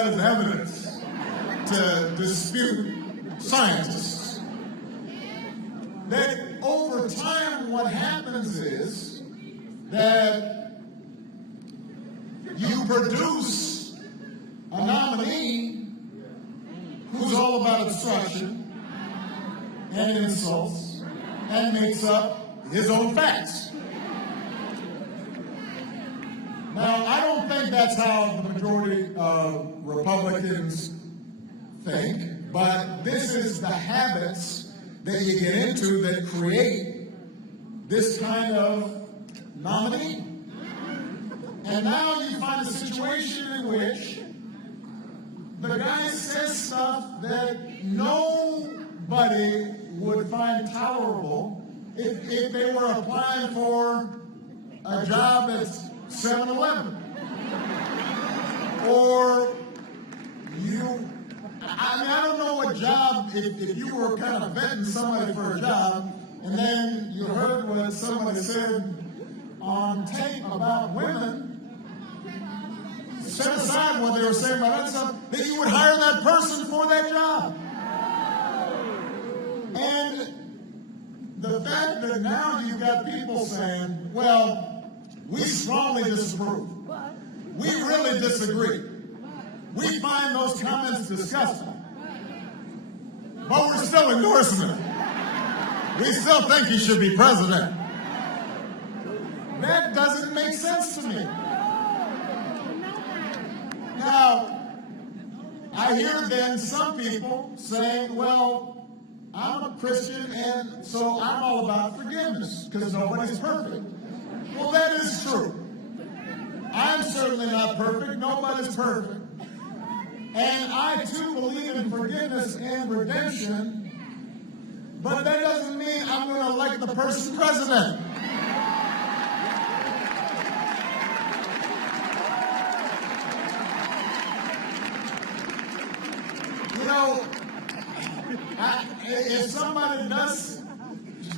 that as evidence to dispute scientists. That over time what happens is that you produce a nominee who's all about obstruction and insults and makes up his own facts. Now, I don't think that's how the majority of Republicans think, but this is the habits that you get into that create this kind of nominee. And now you find a situation in which the guy says stuff that nobody would find tolerable if they were applying for a job at 7-Eleven. Or I don't know what job, if you were kind of vetting somebody for a job, and then you heard what somebody said on tape about women, set aside what they were saying about that stuff, that you would hire that person for that job. And the fact that now you've got people saying, well, we strongly disapprove. We really disagree. We find those comments disgusting. But we're still endorsing it. We still think he should be president. That doesn't make sense to me. Now, I hear then some people saying, well, I'm a Christian and so I'm all about forgiveness because nobody's perfect. Well, that is true. I'm certainly not perfect. Nobody's perfect. And I, too, believe in forgiveness and redemption, but that doesn't mean I'm going to elect the person president. You know, if somebody does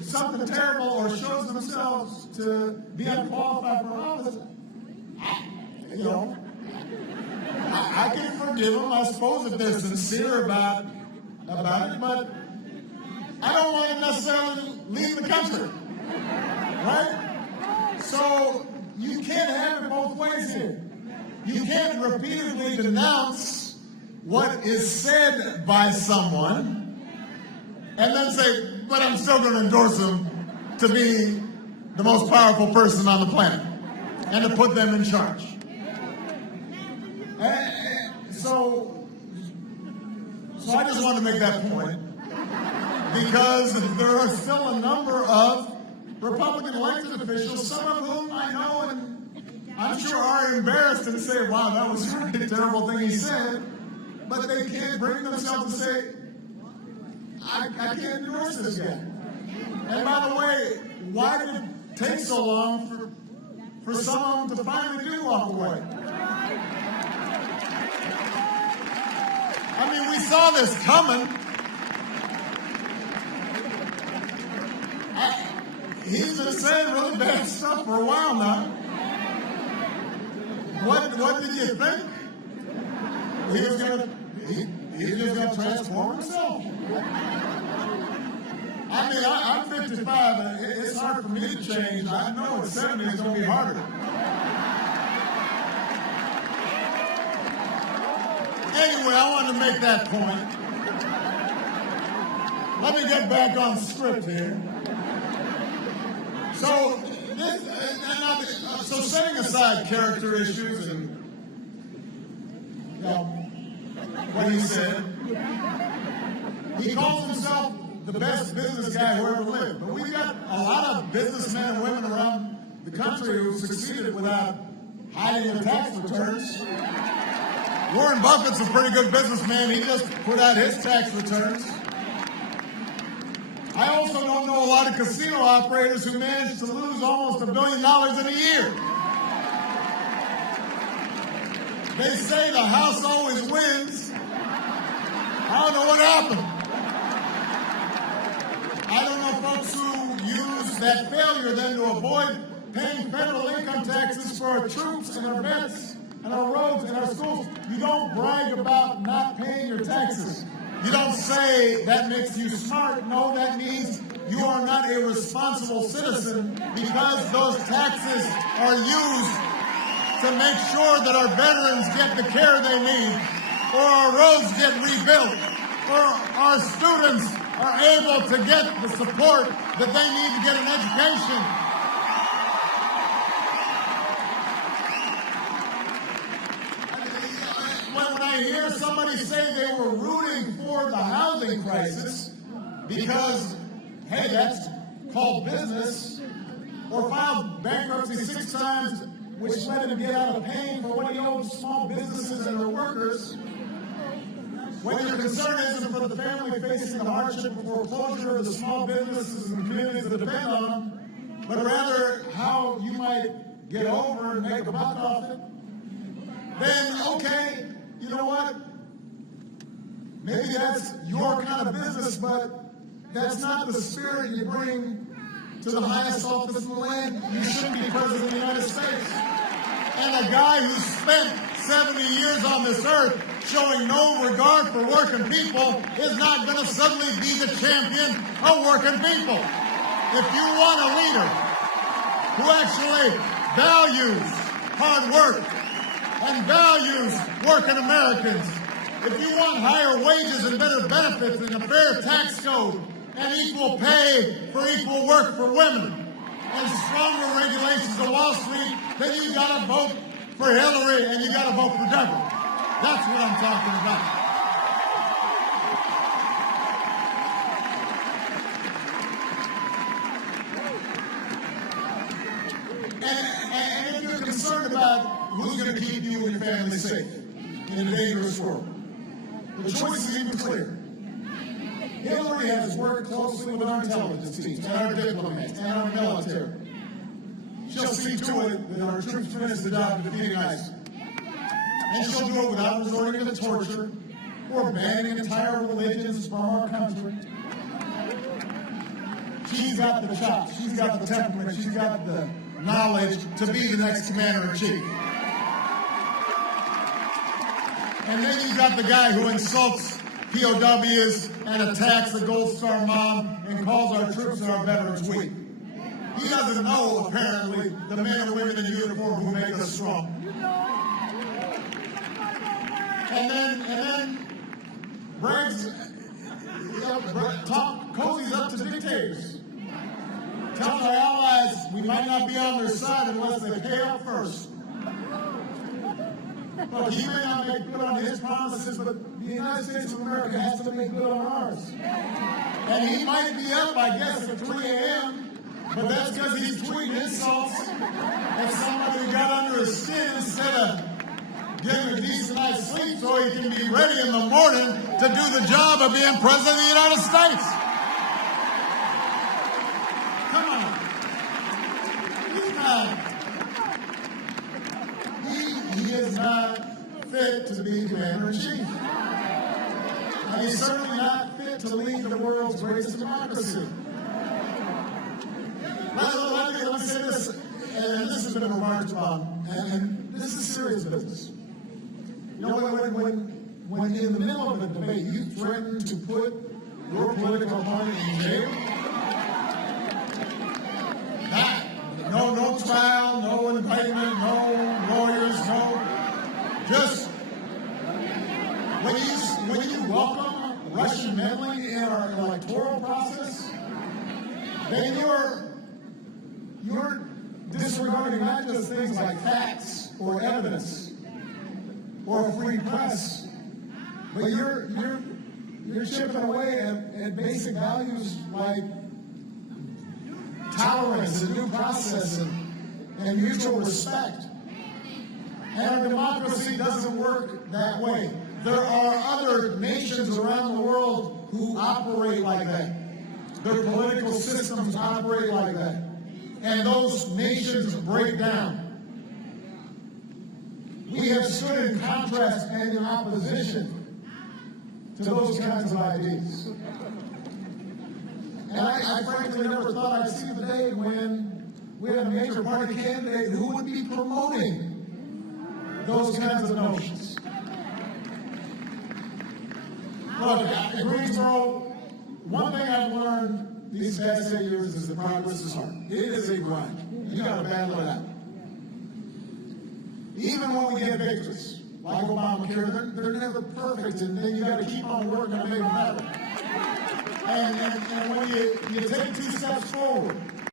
something terrible or shows themselves to be unqualified for office, I can forgive them, I suppose, if they're sincere about it, but I don't want to necessarily leave the country, right? So you can't have it both ways here. You can't repeatedly denounce what is said by someone and then say, but I'm still going to endorse them to be the most powerful person on the planet and to put them in charge. So I just want to make that point because there are still a number of Republican elected officials, some of whom I know and I'm sure are embarrassed and say, wow, that was a really terrible thing he said, but they can't bring themselves to say, I can't endorse this guy. And by the way, why did it take so long for someone to finally do walk away? I mean, we saw this coming. He's been saying really bad stuff for a while now. What did you think? He was going to transform himself. I mean, I'm 55, and it's hard for me to change. I know at 70 it's going to be harder. Anyway, I wanted to make that point. Let me get back on script here. So setting aside character issues and what he said, he calls himself the best business guy who ever lived. But we've got a lot of businessmen and women around the country who succeeded without hiding their tax returns. Warren Buffett's a pretty good businessman. He just put out his tax returns. I also don't know a lot of casino operators who managed to lose almost $1 billion in a year. They say the house always wins. I don't know what happened. I don't know folks who use that failure then to avoid paying federal income taxes for our troops and our vets and our roads and our schools. You don't brag about not paying your taxes. You don't say that makes you smart. No, that means you are not a responsible citizen because those taxes are used to make sure that our veterans get the care they need, or our roads get rebuilt, or our students are able to get the support that they need to get an education. When I hear somebody say they were rooting for the housing crisis because, hey, that's called business, or filed bankruptcy 6 times, which let him get out of paying for what he owed small businesses and their workers, when your concern isn't for the family facing the hardship of foreclosure of the small businesses and communities that depend on them, but rather how you might get over and make a buck off it, then okay, you know what? Maybe that's your kind of business, but that's not the spirit you bring to the highest office in the land. You shouldn't be president of the United States. And a guy who spent 70 years on this earth showing no regard for working people is not going to suddenly be the champion of working people. If you want a leader who actually values hard work and values working Americans, if you want higher wages and better benefits and a fair tax code and equal pay for equal work for women and stronger regulations of Wall Street, then you got to vote for Hillary and you got to vote for Deborah. That's what I'm talking about. And if you're concerned about who's going to keep you and your family safe in a dangerous world, the choice is even clear. Hillary has worked closely with our intelligence teams and our diplomats and our military. She'll see to it that our troops finish the job of defeating ISIS. And she'll do it without resorting to torture or banning entire religions from our country. She's got the chops, she's got the temperament, she's got the knowledge to be the next commander-in-chief. And then you've got the guy who insults POWs and attacks the Gold Star Mom and calls our troops and our veterans weak. He doesn't know, apparently, the men and women in uniform who make us strong. And then brags, cozies up to dictators. Tells our allies we might not be on their side unless they pay up first. Look, he may not make good on his promises, but the United States of America has to make good on ours. And he might be up, I guess, at 3 a.m., but that's because he's tweeting insults at somebody who got under his skin instead of getting a decent night's sleep so he can be ready in the morning to do the job of being president of the United States. Come on. He's not. He is not fit to be commander-in-chief. And he's certainly not fit to lead the world's greatest democracy. Let me say this, and this has been remarked upon, and this is serious business. You know, when in the middle of a debate you threaten to put your political opponent in jail, no trial, no indictment, no lawyers, just when you welcome Russian meddling in our electoral process, then you're disregarding not just things like facts or evidence or a free press, but you're chipping away at basic values like tolerance and due process and mutual respect. And our democracy doesn't work that way. There are other nations around the world who operate like that. Their political systems operate like that. And those nations break down. We have stood in contrast and in opposition to those kinds of ideas. And I frankly never thought I'd see the day when we had a major party candidate who would be promoting those kinds of notions. Look, in Greensboro, one thing I've learned these past 8 years is that progress is hard. It is a grind. You got to battle it out. Even when we get victories, like Obamacare, they're never perfect, and then you got to keep on working to make them better. And when you take 2 steps forward,